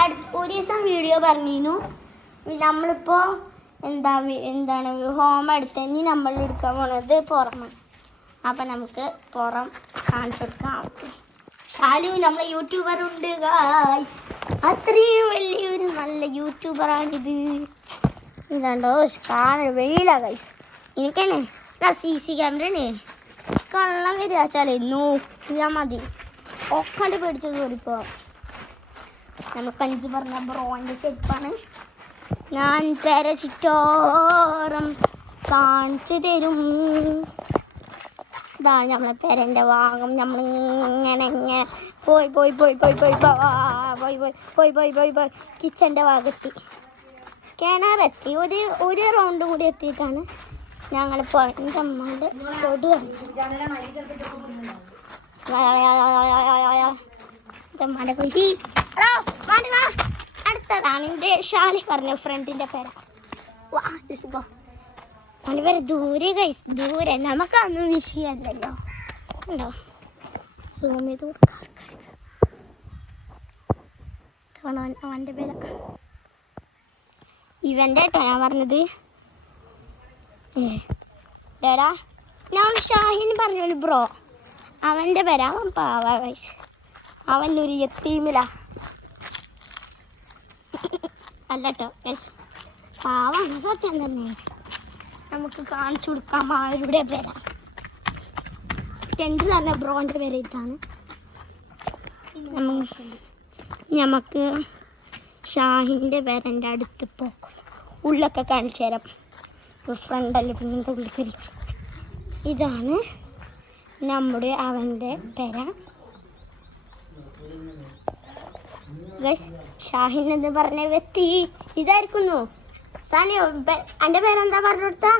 ഒരു ദിവസം വീഡിയോ പറഞ്ഞിരുന്നു നമ്മളിപ്പോൾ എന്താണ് ഹോം എടുത്തഞ്ഞ് നമ്മൾ എടുക്കാൻ പോണത് പുറമാണ്. അപ്പം നമുക്ക് പുറം കാണിച്ചു കൊടുക്കാം. ഷാലു നമ്മളെ യൂട്യൂബറുണ്ട് ഗായ്സ്. അത്രയും വലിയൊരു നല്ല യൂട്യൂബറാണിത്. ഇതാണ്ടോ വെയിലാ ഗൈസ്. എനിക്കെന്നെ CC ക്യാമറയാണ്. കള്ളം വരികച്ചാലേ നോക്കിയാൽ മതി. ഒക്കണ്ട് പേടിച്ച് കയറിപ്പോ. നമ്മൾ കഞ്ചി പറഞ്ഞ ബ്രോൻ്റെ ചെരുപ്പാണ്. ഞാൻ പെരച്ചിട്ടോറം കാണിച്ചു തരും. ഇതാണ് നമ്മളെ പെരൻ്റെ ഭാഗം. നമ്മളിങ്ങനെ പോയി പോയി പോയി പോയി പോയി പോയി പോയി പോയി പോയി പോയി കിച്ചൻ്റെ ഭാഗത്ത് കിണറെത്തി. ഒരു റൗണ്ട് കൂടി എത്തിയിട്ടാണ് ഞങ്ങൾ എൻ്റെ അമ്മയുടെ പൊടി അമ്മയുടെ കുട്ടി. അടുത്തതാണ് എൻ്റെ ഷാലി പറഞ്ഞ ഫ്രണ്ടിൻ്റെ പേര. അവൻ്റെ പേര് ദൂരെ കഴിച്ച് ദൂരെ. നമുക്കതൊന്നും വിഷയമല്ലല്ലോ. ഉണ്ടോ സൂം ചെയ്ത് കൊടുക്കാം. അവൻ്റെ പേര ഇവൻ്റെ കേട്ടോ ഞാൻ പറഞ്ഞത്. ഏടാ ഞാൻ ഷാഹിന് പറഞ്ഞോളൂ ബ്രോ. അവൻ്റെ പേര് അവൻ പാവ ഗൈസ്. അവൻ്റെ ഒരു യത്തീമിലാ അല്ല കേട്ടോ ഗൈസ്. പാവാണ് സത്യം തന്നെയാണ്. നമുക്ക് കാണിച്ചു കൊടുക്കാം അവരുടെ പേരാ. ടെൻത്ത് തന്നെ ബ്രോൻ്റെ പേര് ഇതാണ്. നമുക്ക് ഷാഹിൻ്റെ പേരെൻ്റെ അടുത്ത് പോക്കണം. ഉള്ളൊക്കെ കാണിച്ചു തരാം. ഫ്രണ്ടല്ലേ പിന്നെ ഉള്ളിൽ കയറി. ഇതാണ് നമ്മുടെ അവൻ്റെ പേര ഗൈസ്. ഷാഹിൻ എന്ന് പറഞ്ഞ വ്യക്തി ഇതായിരിക്കുന്നു. സാനിയോ എൻ്റെ പേരെന്താ പറഞ്ഞു കൊടുത്താ?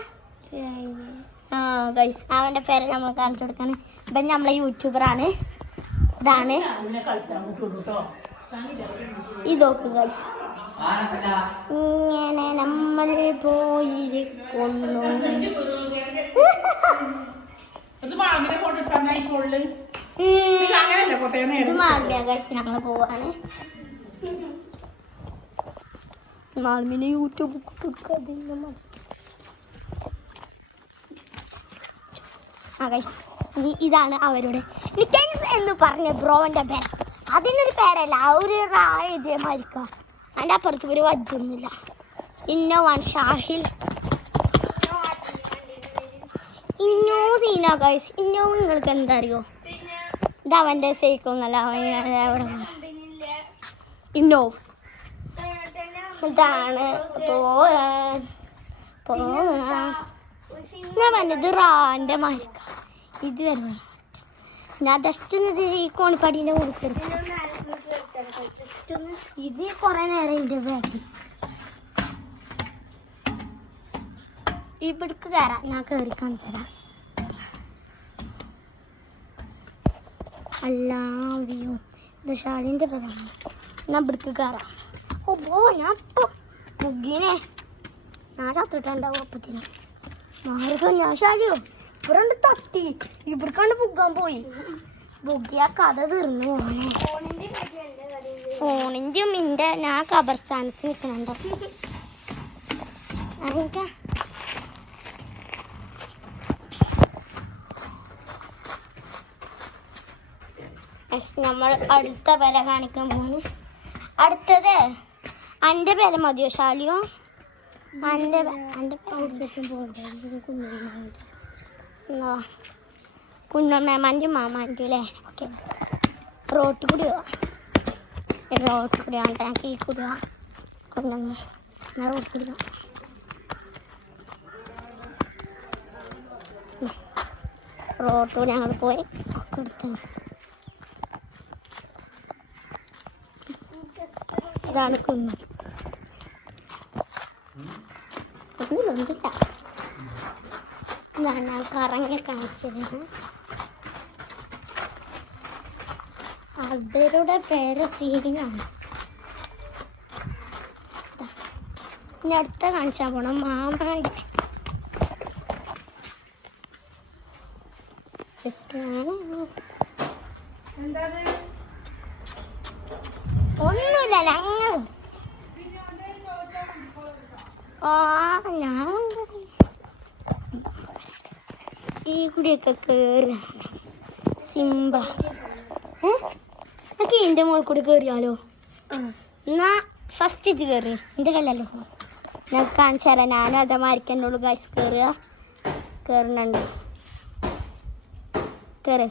ഗൈസ് അവൻ്റെ പേര് നമ്മൾ കാണിച്ചു കൊടുക്കാണ്. ഇപ്പം നമ്മളെ യൂട്യൂബറാണ്. ഇതാണ് ഇതൊക്കെ ഗൈസ്. ഇങ്ങനെ നമ്മൾ പോയിരിക്കുന്നു. ഇത് മാൾമിയ ഗൈസ്. ഞങ്ങൾ പോവാണ്. മാൾമിനെ യൂട്യൂബ് ഗൈസ്. ഇതാണ് അവരുടെ നിക്കൻസ് എന്ന് പറഞ്ഞ ബ്രോന്റെ പേര. അതിനൊരു പേരല്ല, ഒരു റായമായിരിക്കാം. അതിൻ്റെ അപ്പുറത്ത് ഒരു വജ്ജൊന്നുമില്ല. ഇന്നോവാണ് ഷാഹിൽ. ഇന്നോ സീന ഗൈസ്. ഇന്നോ നിങ്ങൾക്ക് എന്താ അറിയോ? ഇത് അവൻ്റെ സൈക്കിളൊന്നല്ല. അവിടെ ഇന്നോ ഇതാണ് ഞാൻ പറഞ്ഞത് റാൻ്റെ മരക്ക. ഇത് വരുമ്പോൾ ഞാൻ ജസ്റ്റ് ഒന്ന് ഈ കോണിപ്പാടീൻ്റെ കൊടുക്കരുത്. ഇത് കുറേ നേരം എൻ്റെ ബാക്കി ഇവിടേക്ക് കയറാം. ഞാൻ കയറി കാണിച്ചു തരാം. അല്ലാവിയോ ഇത് ഷാലിൻ്റെ പേരാണ്. ഞാൻ ഇവിടേക്ക് കയറാം. ഞാൻ ഇപ്പോൾ മുഗ്ഗിനെ ഞാൻ ചത്തിട്ടുണ്ടാവും. ഒപ്പത്തിന് മാറിക്കോ. ഞാൻ ഷാലിയോ ഇവിടെ തട്ടി ഇവിടേക്കാണ്ട് പുകാൻ പോയി. ബുഗിയ കഥ തീർന്നു പോകണേ. ഫോണിൻ്റെ മിൻ്റെ ഞാൻ ഖബർസ്ഥാനത്ത് നിൽക്കണുണ്ടോ? അതൊക്കെ നമ്മൾ അടുത്ത പേര കാണിക്കാൻ പോണ്. അടുത്തത് എൻ്റെ പേര് മതിയോ ഷാലിയോ? എൻ്റെ കുഞ്ഞമ്മേമാൻ്റെ മാമാൻ്റെ അല്ലേ? ഓക്കെ. റോട്ടിൽ കൂടി പോവാം. റോട്ടിൽ കൂടി വേണ്ട. ഞങ്ങൾക്ക് ഈ കൂടി പോവാം. കുഞ്ഞമ്മ ഞാൻ റോട്ടിൽ കൂടി പോവാം. റോട്ടിൽ ഞങ്ങൾ പോയി ഒക്കെ എടുത്തു. ഇതാണ് കുഞ്ഞ്. ഒന്നുമില്ല. ഞാൻ കറങ്ങി കാണിച്ചതാണ്. അവരുടെ പേര് സീനാണ്. ഇനി അടുത്ത കാണിച്ചാൽ പോണം മാമാൻ്റെ. ഒന്നുമില്ല ഞങ്ങളില്ല ഞങ്ങൾ ഞാൻ ഈ കൂടിയൊക്കെ കയറി സിമ്പിൾ എനിക്ക് എൻ്റെ മുകളിൽ കൂടി കയറിയാലോ എന്നാ ഫസ്റ്റ് ഇച്ച് കയറി എൻ്റെ കല്ലല്ലോ ഞാൻ കാണിച്ചു തരാം ഞാനും അതേമാതിരിക്ക് എന്നോട് ഗൈസ് കയറുന്നുണ്ട് കയറി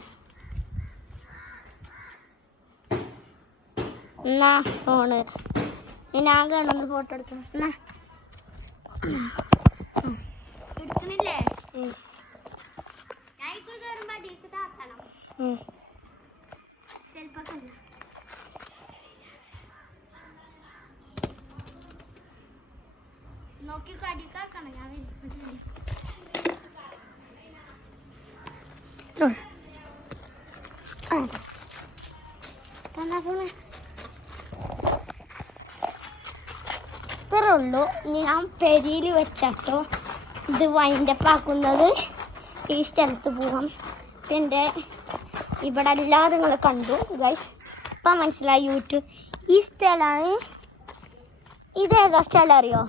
എന്നാ ഫോണ് ഞാൻ കാണുന്ന ഫോട്ടോ എടുത്തു എന്നാ എടുക്കുന്നില്ലേ നോക്കി കടിക്കാക്കണം ഞാൻ ഇത്രേ ഉള്ളൂ. ഞാൻ പെരിയിൽ വെച്ചാട്ടോ ഇത് വൈൻഡപ്പ് ആക്കുന്നത്. ഈ സ്ഥലത്ത് പോകാം. പിന്നെ ഇവിടെ അല്ലാതെ നിങ്ങൾ കണ്ടു ഗൈസ്. ഇപ്പം മനസ്സിലായി യൂട്യൂബ് ഈ സ്ഥലമാണ്. ഇതേതാ സ്ഥലം അറിയോ?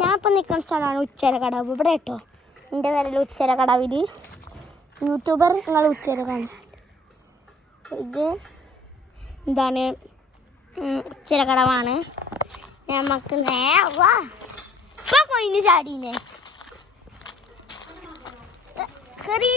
ഞാൻ ഇപ്പം നിൽക്കുന്ന സ്ഥലമാണ് ഉച്ചര കടവ്. ഇവിടെ കേട്ടോ എൻ്റെ പേരിൽ ഉച്ചര കടവിൽ യൂട്യൂബർ നിങ്ങൾ ഉച്ചര കാണും. ഇത് എന്താണ് ഉച്ചര കടവാണ്. നമുക്ക് നേവാ ഇപ്പം കൊയിന് ചാടീനെ കറി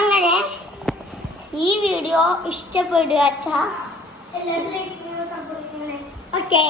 അങ്ങനെ ഈ വീഡിയോ ഇഷ്ടപ്പെടുക ഓക്കേ.